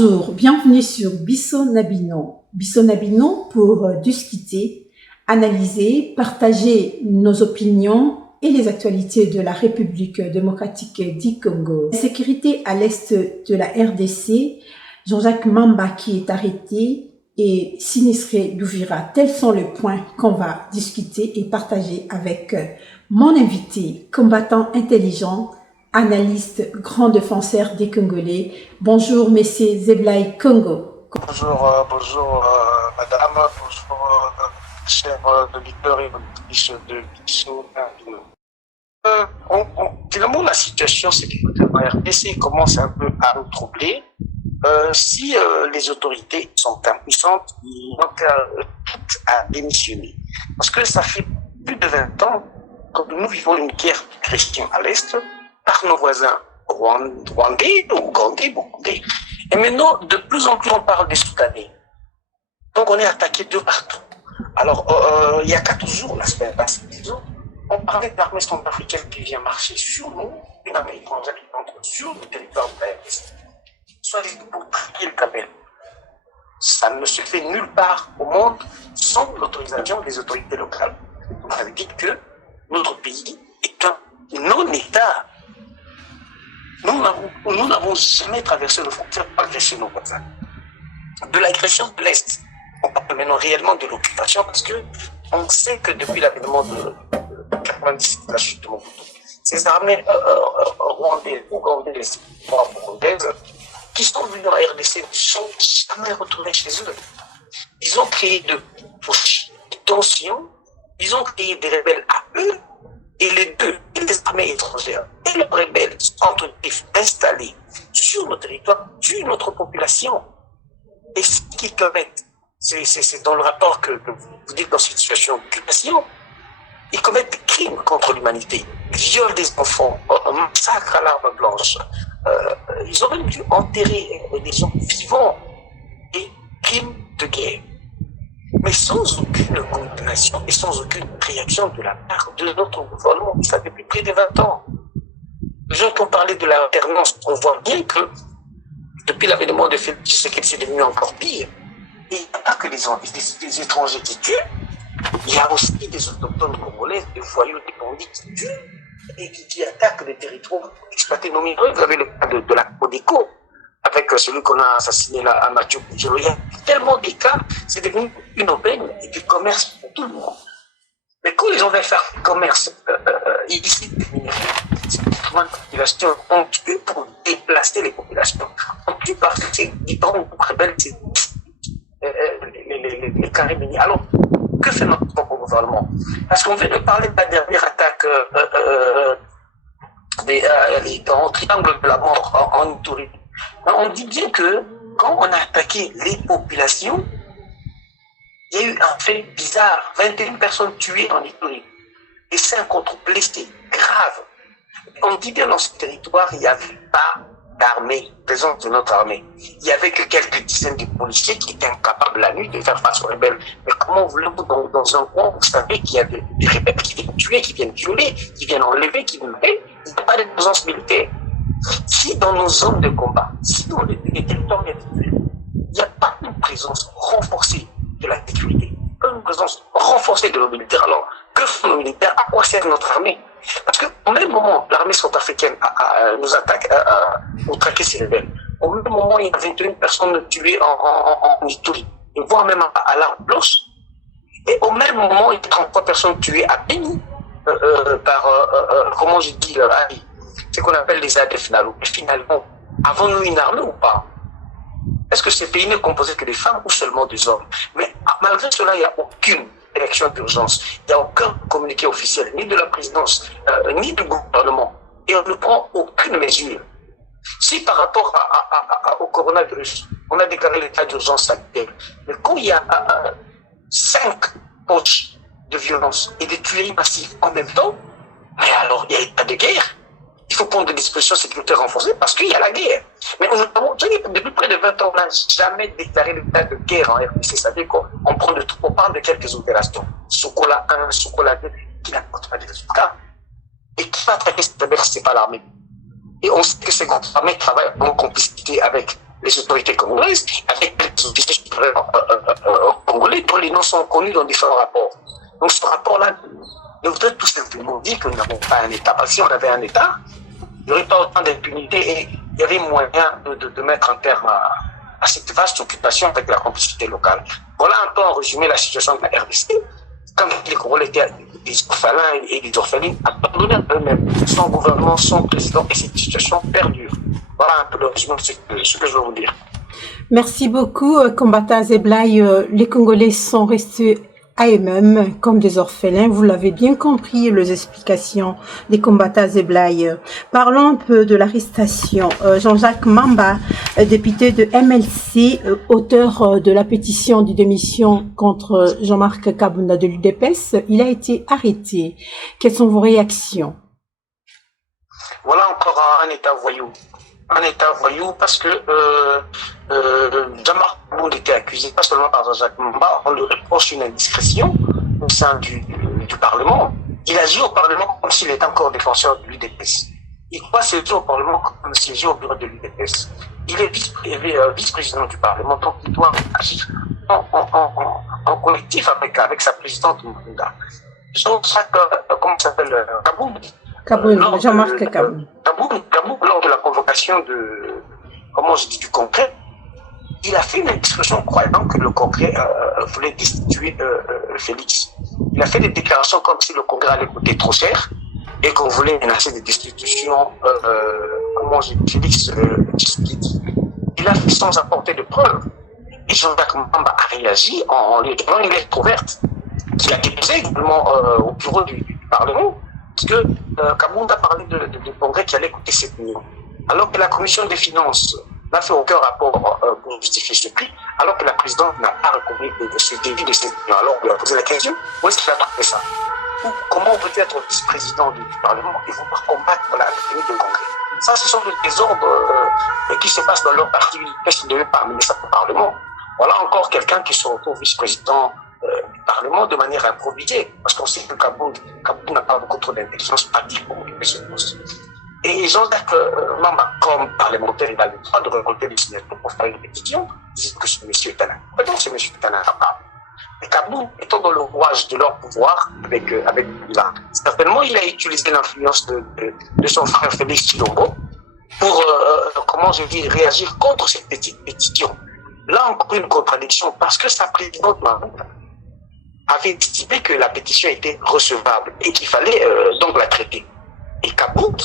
Bonjour, bienvenue sur Bisso Nabino. Bisso Nabino pour discuter, analyser, partager nos opinions et les actualités de la République démocratique du Congo. La sécurité à l'est de la RDC, Jean-Jacques Mamba qui est arrêté et Sinistré d'Ouvira. Tels sont les points qu'on va discuter et partager avec mon invité, combattant intelligent, analyste, grand défenseur des Congolais. Bonjour, Monsieur Zeblaï Congo. Bonjour, madame, bonjour, chers auditeurs et auditrices de Bisso Nabino. Finalement, la situation, c'est que la RDC commence un peu à nous troubler. Si les autorités sont impuissantes, ils ont toutes à démissionner. Parce que ça fait plus de 20 ans que nous vivons une guerre chrétienne à l'Est, par nos voisins rwandais, ougandais, burundais. Et maintenant, de plus en plus, on parle des Soudanais. Donc, on est attaqué de partout. Alors, il y a 4 jours, la semaine passée, disons, on parlait de l'armée centrafricaine qui vient marcher sur nous, une armée étrangère qui entre sur le territoire de la RDC. Soit pour trier le cabel. Ça ne se fait nulle part au monde sans l'autorisation des autorités locales. Donc, ça veut dire que notre pays est un non-État. Nous n'avons jamais traversé nos frontières pour agresser nos voisins. De l'agression de l'Est, on parle maintenant réellement de l'occupation parce que on sait que depuis l'avènement de 90, la chute de Mobutu, ces armées rwandaises, ougandaises, burundaises, qui sont venus en RDC, ne sont jamais retournés chez eux. Ils ont créé de tensions, ils ont créé des rebelles à eux, et les deux, et les armées étrangères et les rebelles sont installés sur le territoire tuent notre population. Et ce qu'ils commettent, c'est dans le rapport que vous dites dans cette situation d'occupation, ils commettent des crimes contre l'humanité, violent des enfants, massacrent à l'arme blanche. Ils ont même dû enterrer des gens vivants et crimes de guerre. Mais sans aucune condamnation et sans aucune réaction de la part de notre gouvernement, ça depuis près de 20 ans. Les gens qui ont parlé de l'alternance, on voit bien que depuis l'avènement de Félix Tshisekedi, c'est devenu encore pire. Et il n'y a pas que des étrangers qui tuent, il y a aussi des autochtones congolais, des voyous, des bandits qui tuent et qui attaquent des territoires pour exploiter nos minerais. Vous avez le cas de la Codeco, avec celui qu'on a assassiné là à Mathieu Poujero. Il y a tellement de cas, c'est devenu une aubaine et du commerce pour tout le monde. Mais quand les gens veulent faire commerce illicite des minerais, c'est une population, on tue pour déplacer les populations. On tue parce que c'est différents groupes rebelles, c'est les carrés miniers. Alors, que fait notre propre gouvernement? Parce qu'on vient de parler de la dernière attaque en triangle de la mort en Ituri. On dit bien que quand on a attaqué les populations, il y a eu un fait bizarre. 21 personnes tuées en Ituri et 5 autres blessés graves. On dit bien dans ce territoire, il n'y avait pas d'armée présente de notre armée. Il n'y avait que quelques dizaines de policiers qui étaient incapables la nuit de faire face aux rebelles. Mais comment voulez-vous dans un coin, vous savez qu'il y a des rebelles qui viennent tuer, qui viennent violer, qui viennent enlever, qui viennent tuer. Il n'y a pas de présence militaire. Si dans nos zones de combat, si dans les territoires il n'y a pas une présence renforcée de la sécurité, pas une présence renforcée de nos militaires, alors que font nos militaires? À quoi sert notre armée? Parce qu'au même moment, l'armée centrafricaine nous attaque pour traquer ces rebelles. Au même moment, il y a 21 personnes tuées en Ituri, voire même à l'arme blanche. Et au même moment, il y a 33 personnes tuées à Béni comment je dis, ce qu'on appelle les ADF Nalo. Et finalement, avons-nous une armée ou pas? Est-ce que ce pays n'est composé que des femmes ou seulement des hommes? Mais malgré cela, il n'y a aucune élection d'urgence. Il n'y a aucun communiqué officiel, ni de la présidence, ni du gouvernement. Et on ne prend aucune mesure. Si par rapport au coronavirus, on a déclaré l'état d'urgence sanitaire, mais quand il y a 5 poches de violence et de tueries massives en même temps, mais alors il y a état de guerre. Il faut prendre des dispositions sécuritaires renforcées parce qu'il y a la guerre. Mais depuis près de 20 ans, on n'a jamais déclaré l'état de guerre en RDC. C'est-à-dire qu'on parle de quelques opérations. Sokola 1, Sokola 2, qui n'apportent pas de résultats. Et qui va attaquer cette guerre, ce n'est pas l'armée. Et on sait que ces groupes armés travaillent en complicité avec les autorités congolaises, avec les officiers supérieurs congolais, dont les noms sont connus dans différents rapports. Donc ce rapport-là nous voudrait tout simplement dire que nous n'avons pas un État. Parce que si on avait un État, il n'y aurait pas autant d'impunité et il y avait moyen de mettre un terme à cette vaste occupation avec la complicité locale. Voilà un peu en résumé la situation de la RDC. Quand les Congolais étaient des orphelins et des orphelines, abandonnés à eux-mêmes, son gouvernement, son président, et cette situation perdure. Voilà un peu le résumé de ce que je veux vous dire. Merci beaucoup, combattant Zeblaï. Les Congolais sont restés à eux-mêmes comme des orphelins. Vous l'avez bien compris, les explications des combattants Zeblaï. Parlons un peu de l'arrestation. Jean-Jacques Mamba, député de MLC, auteur de la pétition de démission contre Jean-Marc Kabunda de l'UDPS, il a été arrêté. Quelles sont vos réactions? Voilà encore un État voyou. Un État voyou parce que Jean-Marc Kabunda était accusé pas seulement par Jean-Jacques Mamba, on lui reproche une indiscrétion au sein du Parlement. Il agit au Parlement comme s'il était encore défenseur de l'UDPS. Il croit siéger au Parlement comme s'il siégeait au bureau de l'UDPS. Il est vice-président du Parlement, donc il doit agir en collectif avec sa présidente Munda. Jean-Jacques, comment s'appelle, Kabunda, Jean-Marc Kabunda. Kabunda, lors de la convocation du Congrès, il a fait une expression croyant que le Congrès voulait destituer Félix. Il a fait des déclarations comme si le Congrès allait coûter trop cher et qu'on voulait menacer des destitutions, Félix Tshisekedi. Il a fait sans apporter de preuves. Et Jean-Jacques Mamba a réagi en lui donnant une lettre ouverte qu'il a déposée également au bureau du Parlement. Parce que Kabunda parlait de congrès qui allait coûter 7 millions. Alors que la commission des finances n'a fait aucun rapport pour justifier ce prix, alors que la présidente n'a pas reconnu ce débit de 7 millions. Alors on lui a posé la question, où est-ce qu'il a trouvé ça? Comment on peut être vice-président du Parlement et vouloir combattre la tenue de congrès? Ça, ce sont des désordres qui se passent dans leur parti. Qu'est-ce qu'ils ne devaient pas amener ça au Parlement? Voilà encore quelqu'un qui se retrouve vice-président du Parlement de manière improvisée, parce qu'on sait que Kabunda n'a pas beaucoup trop d'intelligence pratique pour occuper ce poste. Et Jean-Jacques Mamba, comme parlementaire, il a le droit de récolter des signatures pour faire une pétition, disant que ce monsieur est un incompétent, ce monsieur est un incapable. Et Kabunda étant dans le rouage de leur pouvoir avec Lula, certainement il a utilisé l'influence de son frère Félix Tshilombo pour, réagir contre cette petite pétition. Là encore une contradiction, parce que sa présidente avait estimé que la pétition était recevable et qu'il fallait donc la traiter. Et Kabunda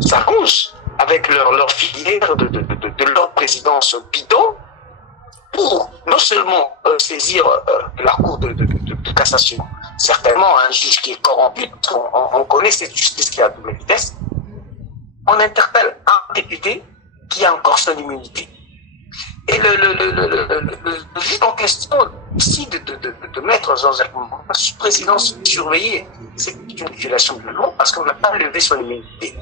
s'arrange avec leur filière de leur présidence bidon pour non seulement saisir la cour de cassation, certainement un juge qui est corrompu, on connaît cette justice qui a double vitesse, on interpelle un député qui a encore son immunité. Et le juge en question décide de mettre Jean-Jacques Mamba sous présidence surveillée. C'est une violation de la loi parce qu'on n'a pas levé son immunité.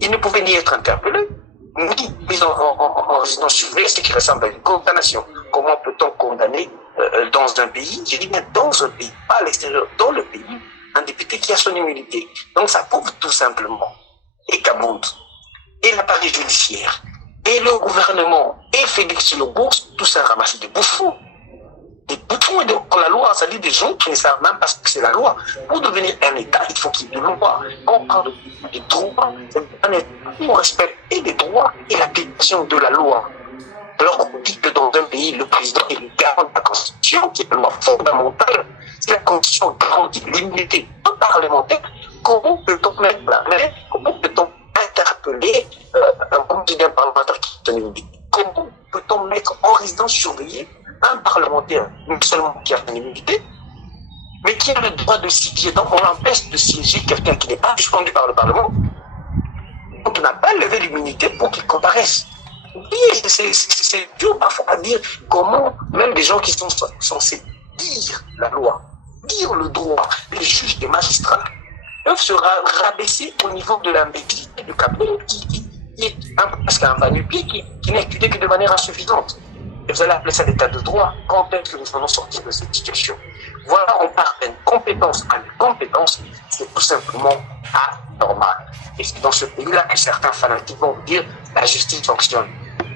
Il ne pouvait ni être interpellé, ni mis en résidence surveillée, ce qui ressemble à une condamnation. Comment peut-on condamner dans un pays, j'ai dit bien dans un pays, pas à l'extérieur, dans le pays, un député qui a son immunité? Donc ça prouve tout simplement, et Kabunda, et l'appareil judiciaire, et le gouvernement, et Félix Tshilombo, tout ça ramassé des bouffons. Des bouffons et de la loi, ça dit des gens qui ne savent même pas ce que c'est la loi. Pour devenir un État, il faut qu'il y ait des lois. Quand on parle de droits, c'est un État où on respecte et les droits et l'application de la loi. Alors qu'on dit que dans un pays, le président est le garant de la Constitution, qui est une loi fondamentale. Si la Constitution garantit l'immunité d'un parlementaire, comment peut-on mettre la main, comment peut-on interpeller un parlementaire qui est en immunité? Comment peut-on mettre en résidence surveillée un parlementaire, non seulement qui a une immunité, mais qui a le droit de siéger? Donc on empêche de siéger quelqu'un qui n'est pas suspendu par le Parlement. Donc on n'a pas levé l'immunité pour qu'il comparaisse. Oui, c'est dur parfois à dire comment même des gens qui sont censés dire la loi, dire le droit, les juges, les magistrats, peuvent se rabaisser au niveau de la médicité du Kabunda qui est presque un va-nu-pied qui n'est étudié que de manière insuffisante. Et vous allez appeler ça l'état de droit. Quand est-ce que nous allons sortir de cette situation? Voilà, on part d'une compétence à une compétence, c'est tout simplement anormal. Et c'est dans ce pays-là que certains fanatiques vont dire la justice fonctionne.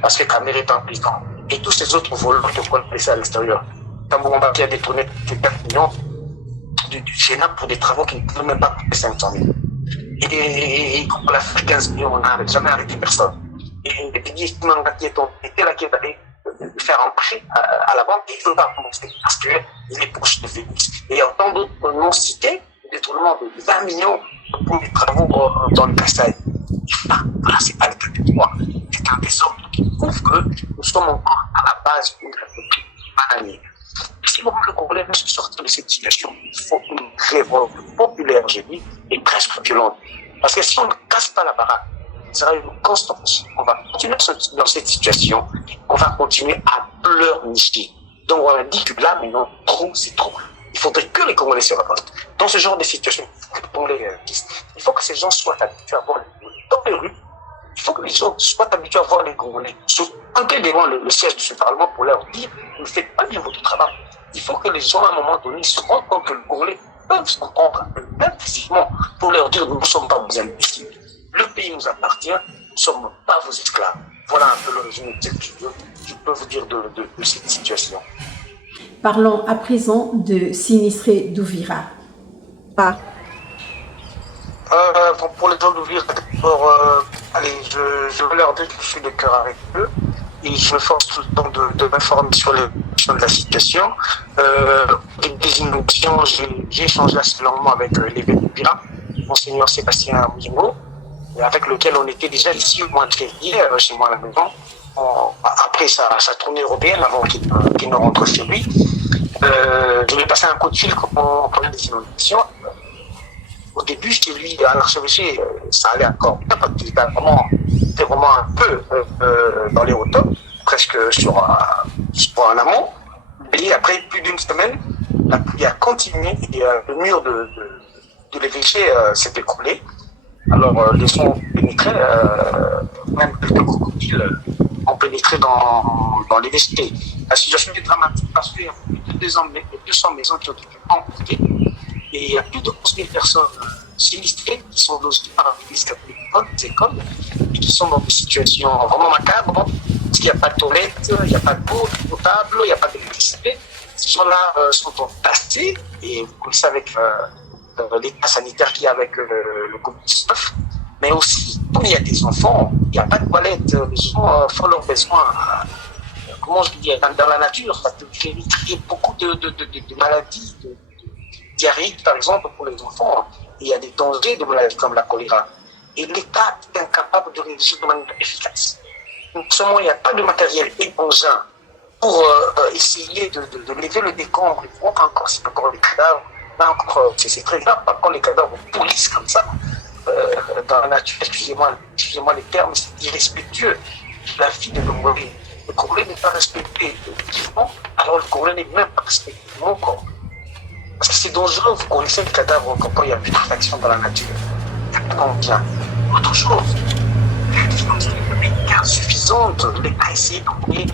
parce que Kamere est un président. Et tous ces autres voleurs qui ont laissé à l'extérieur. Tambouamba qui a détourné 4 millions du Sénat pour des travaux qui ne pouvaient même pas coûter 500 000. Et on l'a fait 15 millions, on n'a jamais arrêté personne. Et puis, Manga qui était là, qui est allé faire un prêt à la banque, il ne veut pas commencer parce qu'il est proche de Félix. Et il y a autant d'autres noms cités, détournement de 20 millions pour les travaux dans le Kassai. Voilà, c'est pas le cas de moi. C'est un désordre qui prouve que nous sommes encore à la base d'une république bananière. Si vraiment le Congolais veut se sortir de cette situation, il faut une révolte populaire, j'ai dit, et presque violente. Parce que si on ne casse pas la baraque, ça sera une constance. On va continuer dans cette situation, on va continuer à pleurnicher. Donc on a dit que là, maintenant, trop, c'est trop. Il faudrait que les Congolais se révoltent. Dans ce genre de situation, il faut que ces gens soient habitués à voir les Congolais dans les rues. Il faut que les gens soient habitués à voir les Congolais se planter devant le siège de ce Parlement pour leur dire « ne faites pas bien votre travail ». Il faut que les gens, à un moment donné, se rendent compte que les Congolais peuvent se comprendre, même physiquement, pour leur dire « nous ne sommes pas vos imbéciles. Le pays nous appartient, nous ne sommes pas vos esclaves ». Voilà un peu le résumé de ce que je peux vous dire de cette situation. Parlons à présent de sinistrés d'Uvira. Pour les gens d'Uvira, d'abord, je veux leur dire que je suis de cœur avec eux et je me force tout le temps de m'informer sur de la situation. Des inondations, j'ai échangé assez longuement avec l'évêque d'Uvira, Monseigneur Sébastien Mouingo, avec lequel on était déjà ici au mois de février, chez moi à la maison. Après sa tournée européenne, avant qu'il ne rentre chez lui, je lui ai passé un coup de fil quand on parlait des inondations. Au début, chez lui, à l'archevêché, ça allait encore bien, parce qu'il était vraiment un peu dans les hauteurs, presque sur un amont. Et après plus d'une semaine, la pluie a continué et le mur de l'évêché s'est écroulé. Alors les eaux ont pénétré, même quelques crocodiles ont pénétré dans l'évêché. La situation est dramatique parce qu'il y a plus de 200 maisons qui ont été emportées. Et il y a plus de 11 000 personnes sinistrées qui sont logées par l'église catholique, des écoles, et qui sont dans des situations vraiment macabres, parce qu'il n'y a pas de toilettes, il n'y a pas d'eau potable, il n'y a pas d'électricité. Ces gens-là sont entassés, et vous connaissez avec l'état sanitaire qu'il y a avec le Covid-19, mais aussi, comme il y a des enfants, il n'y a pas de toilettes, les gens font leurs besoins. Comment je dis, dans la nature, ça peut créer beaucoup de maladies, diarrhée, par exemple, pour les enfants. Il y a des dangers de maladies comme la choléra. Et l'État est incapable de réagir de manière efficace. Non seulement il n'y a pas de matériel épongin pour essayer de lever le décombre, et voir encore si encore les cadavres, là encore, c'est très grave, quand les cadavres pourrissent comme ça, dans la nature, excusez-moi les termes, c'est irrespectueux. La vie de Congolais. Le Congolais n'est pas respecté vivant, alors le Congolais n'est même pas respecté mon corps. Parce que c'est dangereux, vous connaissez le cadavre quand il y a plus d'action dans la nature. Combien autre chose, la finance n'est insuffisante. L'État a essayé de payer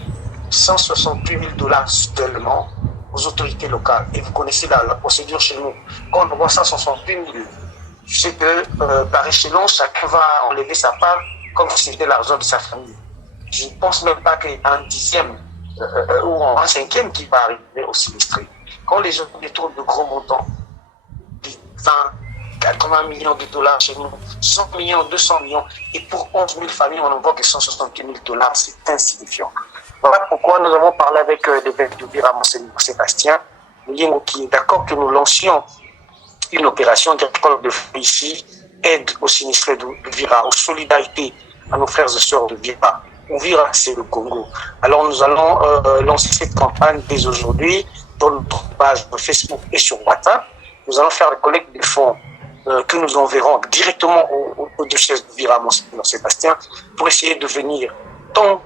$168 000 seulement aux autorités locales. Et vous connaissez la procédure chez nous. Quand on voit 168 000, je sais que par échelon, chacun va enlever sa part comme si c'était l'argent de sa famille. Je ne pense même pas qu'il y ait un dixième ou un cinquième qui va arriver au sinistré. Quand les gens détournent de gros montants, des 20, 80 millions de dollars chez nous, 100 millions, 200 millions, et pour 11 000 familles, on en voit que 168 000 $, c'est insignifiant. Voilà pourquoi nous avons parlé avec l'évêque d'Uvira, Monseigneur Sébastien Mouingo, qui est d'accord que nous lancions une opération d'école de feu ici, aide aux sinistrés d'Uvira, aux solidarités à nos frères et sœurs d'Uvira. Uvira, c'est le Congo. Alors nous allons lancer cette campagne dès aujourd'hui dans notre page Facebook et sur WhatsApp. Nous allons faire la collecte des fonds que nous enverrons directement au diocèse d'Uvira, Monseigneur Sébastien, pour essayer de venir tant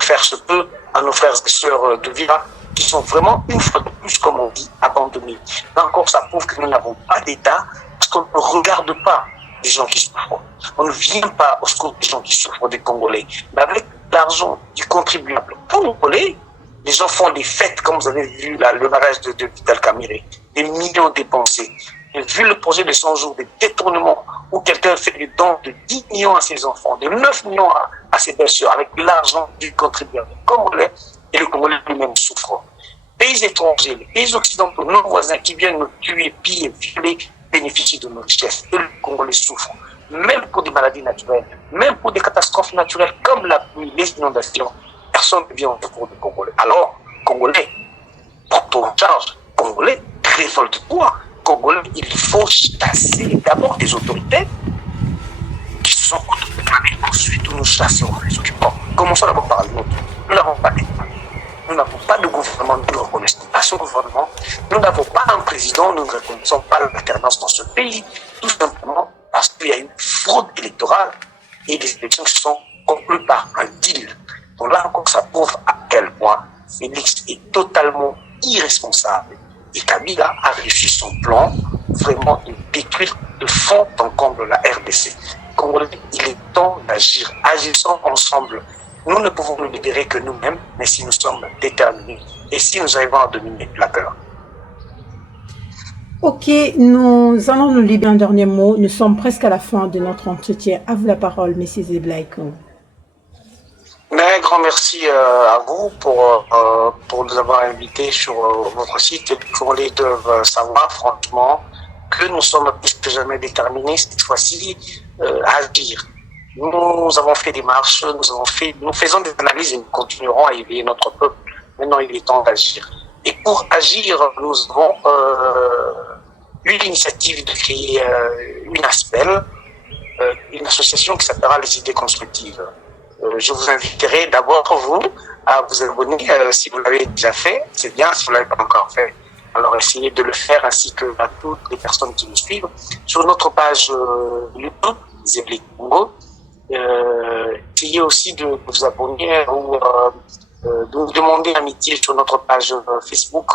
faire ce peu à nos frères et sœurs d'Uvira qui sont vraiment, une fois de plus, comme on dit, abandonnés. Là encore, ça prouve que nous n'avons pas d'État parce qu'on ne regarde pas les gens qui souffrent. On ne vient pas au secours des gens qui souffrent, des Congolais. Mais avec l'argent du contribuable congolais, les gens font des fêtes, comme vous avez vu là, le mariage de Vital Kamerhe, des millions dépensés. Et vu le projet de 100 jours, des détournements, où quelqu'un fait des dons de 10 millions à ses enfants, de 9 millions à ses belles-sœurs, avec l'argent du contribuable congolais, et le Congolais lui-même souffre. Pays étrangers, les pays occidentaux, nos voisins qui viennent nous tuer, piller, violer, bénéficient de nos richesses. Et le Congolais souffre. Même pour des maladies naturelles, même pour des catastrophes naturelles comme la pluie, les inondations, personne ne vient au secours des Congolais. Alors, Congolais, portons en charge. Congolais, révolte-toi. Congolais, il faut chasser d'abord des autorités qui sont autoproclamées. Ensuite, nous chasserons les occupants. Commençons d'abord par nous. Nous n'avons pas d'État. Nous n'avons pas de gouvernement, nous ne reconnaissons pas ce gouvernement. Nous n'avons pas un président, nous ne reconnaissons pas l'alternance dans ce pays. Tout simplement parce qu'il y a une fraude électorale et des élections qui sont conclues par un deal. Donc là encore, ça prouve à quel point Félix est totalement irresponsable. Et Kabila a réussi son plan vraiment de détruire de fond en comble la RDC. Congolais, il est temps d'agir. Agissons ensemble. Nous ne pouvons nous libérer que nous-mêmes, mais si nous sommes déterminés et si nous arrivons à dominer la peur. Ok, nous allons nous libérer un dernier mot. Nous sommes presque à la fin de notre entretien. À vous la parole, Messieurs Zeblay Congo. Mais grand merci à vous pour nous avoir invités sur votre site. Les Congolais doivent savoir franchement que nous sommes plus que jamais déterminés cette fois-ci à agir. Nous avons fait des marches, nous faisons des analyses et nous continuerons à éveiller notre peuple. Maintenant, il est temps d'agir. Et pour agir, nous avons eu l'initiative de créer une ASPEL, une association qui s'appellera les idées constructives. Je vous inviterai d'abord, vous, à vous abonner si vous l'avez déjà fait. C'est bien si vous ne l'avez pas encore fait. Alors, essayez de le faire ainsi que à toutes les personnes qui nous suivent. Sur notre page YouTube, Zeblay Congo, essayez aussi de vous abonner ou de nous demander amitié sur notre page Facebook,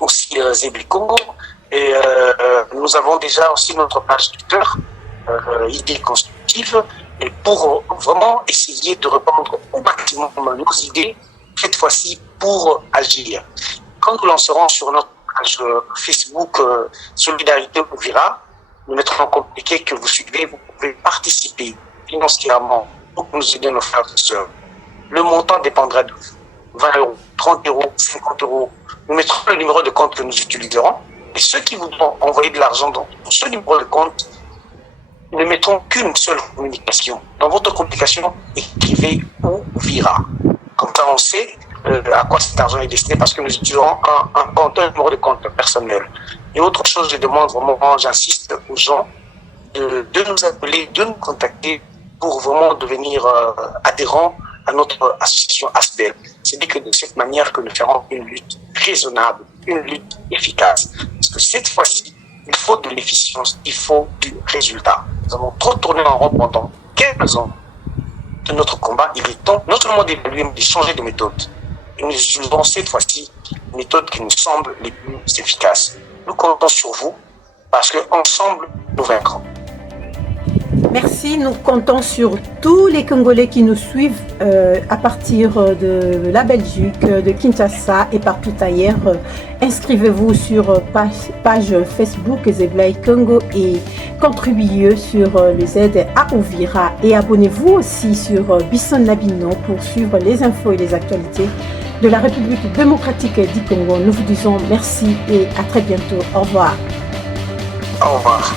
aussi Zeblay Congo. Et nous avons déjà aussi notre page Twitter, idées constructives, et pour vraiment essayer de répondre au maximum nos idées, cette fois-ci pour agir. Quand nous lancerons sur notre page Facebook Solidarité Ouvira, nous mettrons en communiqué que vous suivez, vous pouvez participer financièrement pour nous aider nos frères et sœurs. Le montant dépendra de vous. 20 euros, 30 euros, 50 euros. Nous mettrons le numéro de compte que nous utiliserons. Et ceux qui voudront envoyer de l'argent dans ce numéro de compte, ne mettront qu'une seule communication. Dans votre communication, écrivez Ouvira. Comme ça, on sait à quoi cet argent est destiné parce que nous utiliserons un numéro de compte personnel. Et autre chose, je demande vraiment, j'insiste aux gens de nous appeler, de nous contacter pour vraiment devenir adhérents à notre association ASPEL. C'est-à-dire que de cette manière que nous ferons une lutte raisonnable, une lutte efficace. Parce que cette fois-ci, il faut de l'efficience, il faut du résultat. Nous avons trop tourné en rond pendant 15 ans de notre combat. Il est temps non seulement d'évaluer, mais de changer de méthode. Et nous utilisons cette fois-ci une méthode qui nous semble les plus efficaces. Nous comptons sur vous parce qu'ensemble, nous vaincrons. Merci, nous comptons sur tous les Congolais qui nous suivent à partir de la Belgique, de Kinshasa et partout ailleurs. Inscrivez-vous sur page Facebook Zeblay Congo et contribuez sur les aides à Ouvira. Et abonnez-vous aussi sur Bisson Nabino pour suivre les infos et les actualités de la République démocratique du Congo. Nous vous disons merci et à très bientôt. Au revoir. Au revoir.